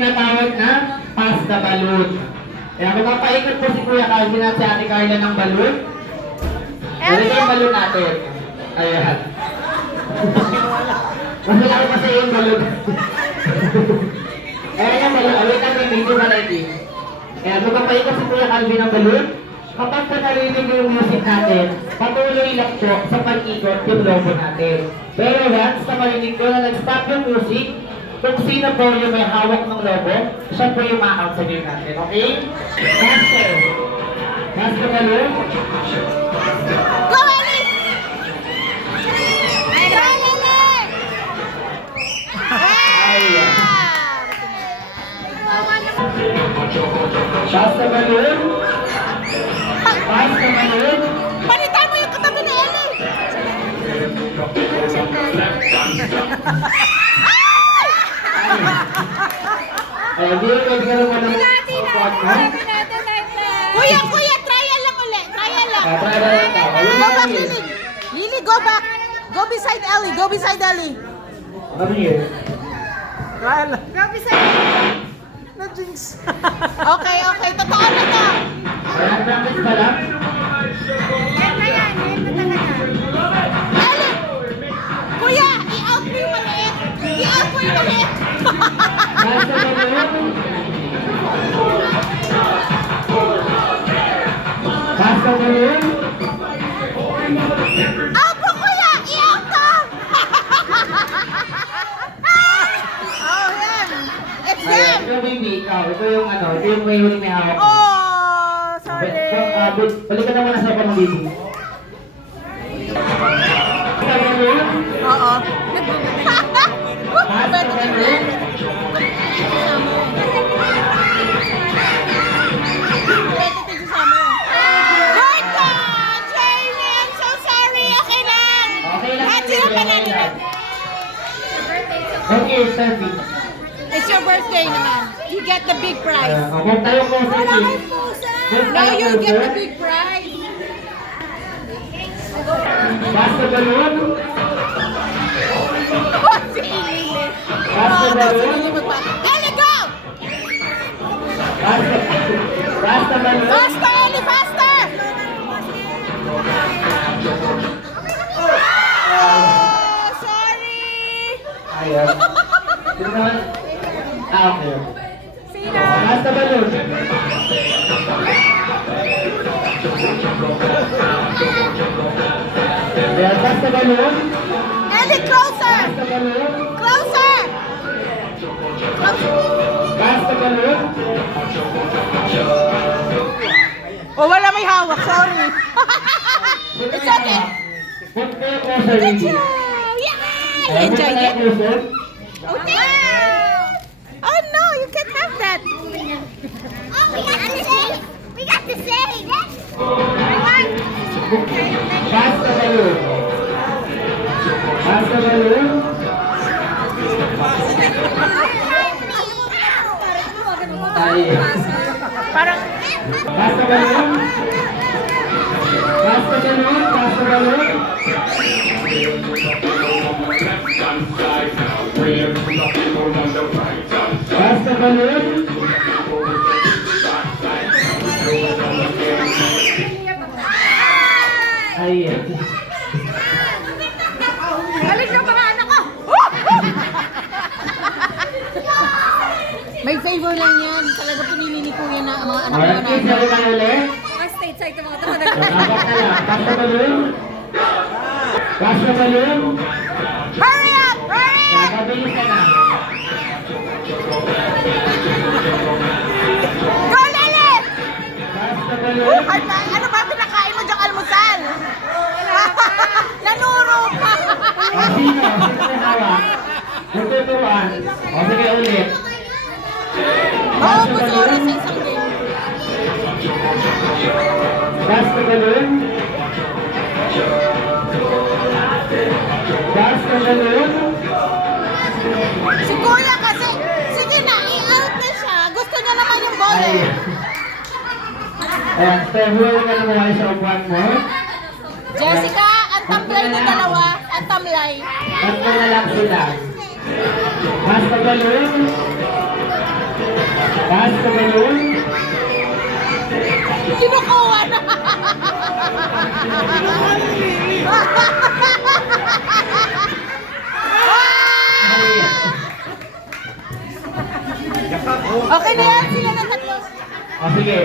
tinatawag na pass the balloon. Kaya magpapaikot po si Kuya Calvin at si Ate Carla ng balloon. Ganito yung balloon natin. Ayan. Mas malaki pa sa'yo yung balloon. Ayan yung balloon. Await natin yung video variety. Kaya magpapaikot si Kuya Calvin ng balloon. Kapag po narinig yung music natin, patuloy lang po sa pag-ikot yung logo natin. Pero once na marinig ko na nag-stop yung music, kung sino po yung may hawak ng logo, siya po yung ma-count sa game natin, okay? Master! Master balloon? Go, Ellie! Ay, go, Ellie! Ayan. Master balloon? Master balloon? Palitan mo yung katabi ni Ellie! Ayan, di yung pwede ka naman ng Kuya, trial lang ulit. Trial lang. try na lang ka. Go back, Lily. Lily, go back. Go beside Ellie. Go beside Ellie. Come here. Go beside Ellie. Na-jinx. Okay. Totoo na to. Ayan, practice pa lang. Yan na talaga. Ellie! Kuya, i-out mo yung maliit. I-out mo yung maliit. Master balloon? Master balloon? Out po, kuya! I-out to! Oh, yan. It's Ayan, them. ito baby, ikaw. Ito yung ano, ito yung may huling may hawak. Oh, sorry. Balik ka naman sa pang baby. Master balloon? Oo. Master balloon? Good God, Jamie! I'm so sorry. Okay lang. Okay lang. At sino pa natin? Okay, Steffi. It's your birthday naman. You get the big prize. Huwag tayo po sa No, you'll get the big prize. Master balloon? Oh, si Lily. Master balloon? Ellie, go! Master balloon? Faster, Ellie, faster! Oh, sorry. Ayan. Sino naman? Okay. Sino? Master balloon? Ayan, master balloon? Ellie, closer! Master balloon? Closer! Closer. Master balloon? Oh, wala may hawak. Sorry. It's okay. Put kayo po sa Good ring. job! Yay! You enjoyed it? Oh, oh no, you can't have that. Oh, we got to sing. We got to sing. Master balloon? Master balloon? Ayan. Parang, Master balloon? Master balloon? Master balloon? Master balloon? Ayan. galing na mga anak ko. May favor lang yan. Talaga pinili ni Kuya na ang mga anak Alright, ko kids, na. ano na ulit? Mga stateside na mga tao. Apat na lang. Master balloon? Master balloon? Hurry up! Hurry Kaya up! mabilis ka na. Go, Lily! Master balloon? Ano ba pinakain mo diyang almusal? Nanuro pa! O, sino? Sino may hawak? Magtutuan. O, sige ulit. Maubos oras sa isang game. Master balloon? Master balloon? Si Kuya kasi, sige na, i-out na siya. Gusto niya naman yung bola. Ay. Ayan, Steffi, ka na mawala sa upuan mo. Jessica, ang tamlay ng dalawa. Ang tamlay. Tatlo na lang sila. Master balloon? Pass the balloon. Kinukuha na. Okay na yan, sila na tatlo. O sige.